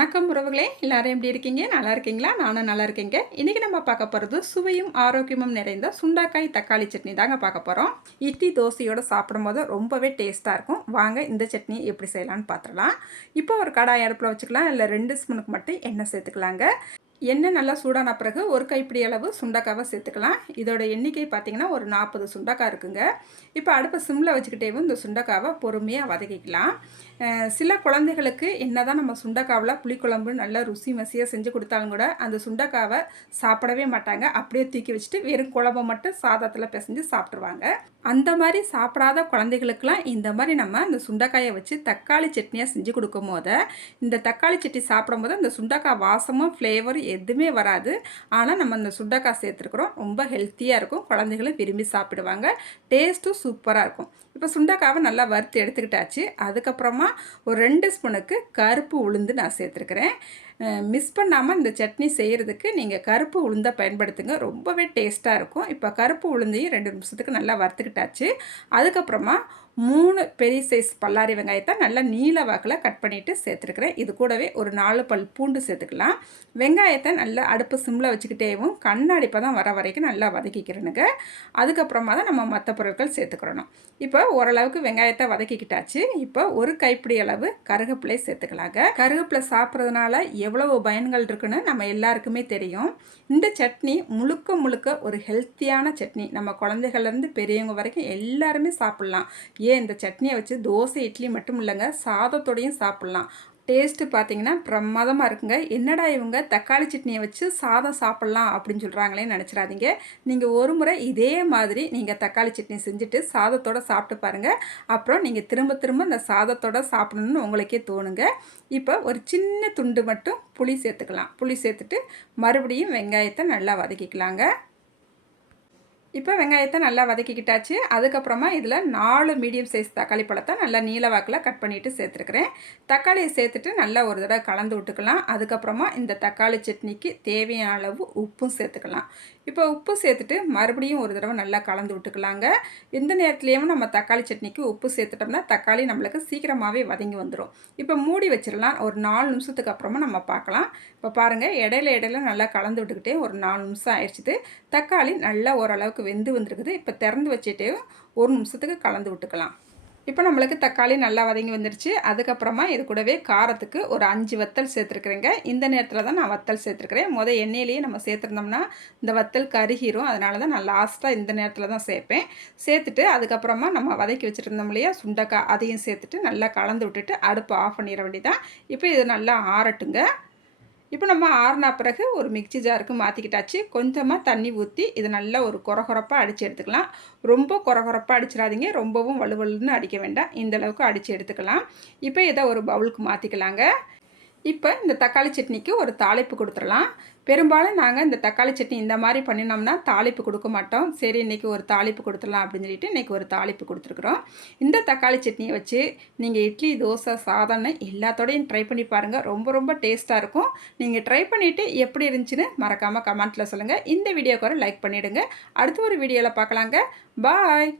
வணக்கம் உறவுகளே, எல்லாரும் எப்படி இருக்கீங்க? நல்லா இருக்கீங்களா? நானும் நல்லா இருக்கேங்க. இன்னைக்கு நம்ம பார்க்க போறது சுவையும் ஆரோக்கியமும் நிறைந்த சுண்டைக்காய் தக்காளி சட்னி தாங்க பார்க்க போறோம். இட்லி தோசையோட சாப்பிடும்போது ரொம்பவே டேஸ்ட்டா இருக்கும். வாங்க இந்த சட்னி எப்படி செய்யலாம்னு பார்த்துடலாம். இப்போ ஒரு கடாய் அடுப்பில் வச்சுக்கலாம். இல்லை 2 ஸ்பூனுக்கு மட்டும் எண்ணெய் சேர்த்துக்கலாங்க. எண்ணெய் நல்லா சூடான பிறகு ஒரு கைப்பிடி அளவு சுண்டைக்காவை சேர்த்துக்கலாம். இதோட எண்ணிக்கை பார்த்தீங்கன்னா ஒரு 40 சுண்டைக்காய் இருக்குங்க. இப்போ அடுப்பை சிம்மில் வச்சுக்கிட்டேவும் இந்த சுண்டைக்காவை பொறுமையாக வதக்கிக்கலாம். சில குழந்தைகளுக்கு என்னதான் நம்ம சுண்டைக்காவில் புளிக்குழம்பு நல்லா ருசி மசியாக செஞ்சு கொடுத்தாலும் கூட அந்த சுண்டைக்காவை சாப்பிடவே மாட்டாங்க. அப்படியே தூக்கி வச்சுட்டு வெறும் குழம்பை மட்டும் சாதத்தில் பிசைஞ்சு சாப்பிட்ருவாங்க. அந்த மாதிரி சாப்பிடாத குழந்தைகளுக்கெல்லாம் இந்த மாதிரி நம்ம அந்த சுண்டைக்காயை வச்சு தக்காளி சட்னியாக செஞ்சு கொடுக்கும் போது இந்த தக்காளி சட்னி சாப்பிடும்போது அந்த சுண்டைக்காய் வாசமும் ஃப்ளேவரும் எதுவுமே வராது. ஆனால் நம்ம அந்த சுண்டைக்காய் சேர்த்துருக்குறோம், ரொம்ப ஹெல்த்தியாக இருக்கும், குழந்தைகளும் விரும்பி சாப்பிடுவாங்க, டேஸ்ட்டும் சூப்பராக இருக்கும். இப்போ சுண்டைக்காவை நல்லா வறுத்து எடுத்துக்கிட்டாச்சு. அதுக்கப்புறமா ஒரு 2 ஸ்பூனுக்கு கருப்பு உளுந்து நான் சேர்த்துருக்குறேன். மிஸ் பண்ணாமல் இந்த சட்னி செய்கிறதுக்கு நீங்கள் கருப்பு உளுந்தை பயன்படுத்துங்க, ரொம்பவே டேஸ்ட்டாக இருக்கும். இப்போ கருப்பு உளுந்தையும் 2 நிமிஷத்துக்கு நல்லா வறுத்துக்கிட்டாச்சு. அதுக்கப்புறமா 3 பெரிய சைஸ் பல்லாரி வெங்காயத்தை நல்லா நீல வாக்கில் கட் பண்ணிவிட்டு சேர்த்துருக்குறேன். இது கூடவே ஒரு 4 பல் பூண்டு சேர்த்துக்கலாம். வெங்காயத்தை நல்லா அடுப்பு சிம்மில் வச்சுக்கிட்டேவும் கண்ணாடி பதம் வர வரைக்கும் நல்லா வதக்கிக்கிறேனுங்க. அதுக்கப்புறமா தான் நம்ம மற்ற பொருட்கள் சேர்த்துக்கிறணும். இப்போ ஓரளவுக்கு வெங்காயத்தை வதக்கிக்கிட்டாச்சு. இப்போ ஒரு கைப்பிடி அளவு கருவேப்பிலை சேர்த்துக்கலாங்க. கருவேப்பிலை சாப்பிட்றதுனால எவ்வளவு பயன்கள் இருக்குன்னு நம்ம எல்லாருக்குமே தெரியும். இந்த சட்னி முழுக்க முழுக்க ஒரு ஹெல்த்தியான சட்னி. நம்ம குழந்தைகள்லேருந்து பெரியவங்க வரைக்கும் எல்லாருமே சாப்பிட்லாம். ஏன் இந்த சட்னியை வச்சு தோசை இட்லி மட்டும் இல்லைங்க, சாதத்தோடையும் சாப்பிட்லாம். டேஸ்ட்டு பார்த்தீங்கன்னா பிரமாதமாக இருக்குங்க. என்னடா இவங்க தக்காளி சட்னியை வச்சு சாதம் சாப்பிட்லாம் அப்படின்னு சொல்கிறாங்களேன்னு நினச்சிடாதீங்க. நீங்கள் ஒரு முறை இதே மாதிரி நீங்கள் தக்காளி சட்னி செஞ்சுட்டு சாதத்தோடு சாப்பிட்டு பாருங்கள். அப்புறம் நீங்கள் திரும்ப திரும்ப இந்த சாதத்தோடு சாப்பிடணுன்னு உங்களுக்கே தோணுங்க. இப்போ ஒரு சின்ன துண்டு மட்டும் புளி சேர்த்துக்கலாம். புளி சேர்த்துட்டு மறுபடியும் வெங்காயத்தை நல்லா வதக்கிக்கலாங்க. இப்போ வெங்காயத்தை நல்லா வதக்கிக்கிட்டாச்சு. அதுக்கப்புறமா இதில் 4 மீடியம் சைஸ் தக்காளி பழத்தை நல்லா நீல வாக்கில் கட் பண்ணிவிட்டு சேர்த்துருக்குறேன். தக்காளியை சேர்த்துட்டு நல்லா ஒரு தடவை கலந்து விட்டுக்கலாம். அதுக்கப்புறமா இந்த தக்காளி சட்னிக்கு தேவையான அளவு உப்பும் சேர்த்துக்கலாம். இப்போ உப்பு சேர்த்துட்டு மறுபடியும் ஒரு தடவை நல்லா கலந்து விட்டுக்கலாங்க. இந்த நேரத்துலேயும் நம்ம தக்காளி சட்னிக்கு உப்பு சேர்த்துட்டோம்னா தக்காளி நம்மளுக்கு சீக்கிரமாகவே வதங்கி வந்துடும். இப்போ மூடி வச்சிடலாம். ஒரு 4 நிமிஷத்துக்கு அப்புறமா நம்ம பார்க்கலாம். இப்போ பாருங்கள், இடையில நல்லா கலந்து விட்டுக்கிட்டே ஒரு 4 நிமிஷம் ஆயிடுச்சுது. தக்காளி நல்லா ஓரளவுக்கு வெந்து வந்துருக்குது. இப்போ திறந்து வச்சுட்டு 1 நிமிஷத்துக்கு கலந்து விட்டுக்கலாம். இப்போ நம்மளுக்கு தக்காளி நல்லா வதங்கி வந்துருச்சு. அதுக்கப்புறமா இது கூடவே காரத்துக்கு ஒரு 5 வத்தல் சேர்த்துருக்குறேங்க. இந்த நேரத்தில் தான் நான் வத்தல் சேர்த்துருக்குறேன். எண்ணெயிலேயே நம்ம சேர்த்துருந்தோம்னா இந்த வத்தல் கருகிரும். அதனால தான் நான் லாஸ்ட்டாக இந்த நேரத்தில் தான் சேர்ப்பேன். சேர்த்துட்டு அதுக்கப்புறமா நம்ம வதக்கி வச்சுருந்தோம் இல்லையா சுண்டைக்காய், அதையும் சேர்த்துட்டு நல்லா கலந்து விட்டுட்டு அடுப்பு ஆஃப் பண்ணிட வேண்டியதான். இப்போ இது நல்லா ஆறட்டுங்க. இப்போ நம்ம ஆறுனா பிறகு ஒரு மிக்சி ஜாருக்கு மாற்றிக்கிட்டாச்சு. கொஞ்சமாக தண்ணி ஊற்றி இது நல்லா ஒரு கொரகொரப்பாக அடித்து எடுத்துக்கலாம். ரொம்ப கொரகொரப்பாக அடிச்சிடாதீங்க, ரொம்பவும் வலுவலுன்னு அடிக்க வேண்டாம். இந்தளவுக்கு அடித்து எடுத்துக்கலாம். இப்போ இதை ஒரு பவுலுக்கு மாற்றிக்கலாங்க. இப்போ இந்த தக்காளி சட்னிக்கு ஒரு தாளிப்பு கொடுத்துடலாம். பெரும்பாலும் நாங்கள் இந்த தக்காளி சட்னி இந்த மாதிரி பண்ணினோம்னா தாளிப்பு கொடுக்க மாட்டோம். சரி, இன்றைக்கி ஒரு தாளிப்பு கொடுத்துடலாம் அப்படின்னு சொல்லிட்டு இன்றைக்கி ஒரு தாளிப்பு கொடுத்துருக்குறோம். இந்த தக்காளி சட்னியை வச்சு நீங்கள் இட்லி தோசை சாதம்னு எல்லாத்தோடையும் ட்ரை பண்ணி பாருங்கள். ரொம்ப ரொம்ப டேஸ்ட்டாக இருக்கும். நீங்கள் ட்ரை பண்ணிவிட்டு எப்படி இருந்துச்சுன்னு மறக்காமல் கமெண்ட்டில் சொல்லுங்கள். இந்த வீடியோக்கு ஒரு லைக் பண்ணிவிடுங்க. அடுத்த ஒரு வீடியோவில் பார்க்கலாங்க. பாய்.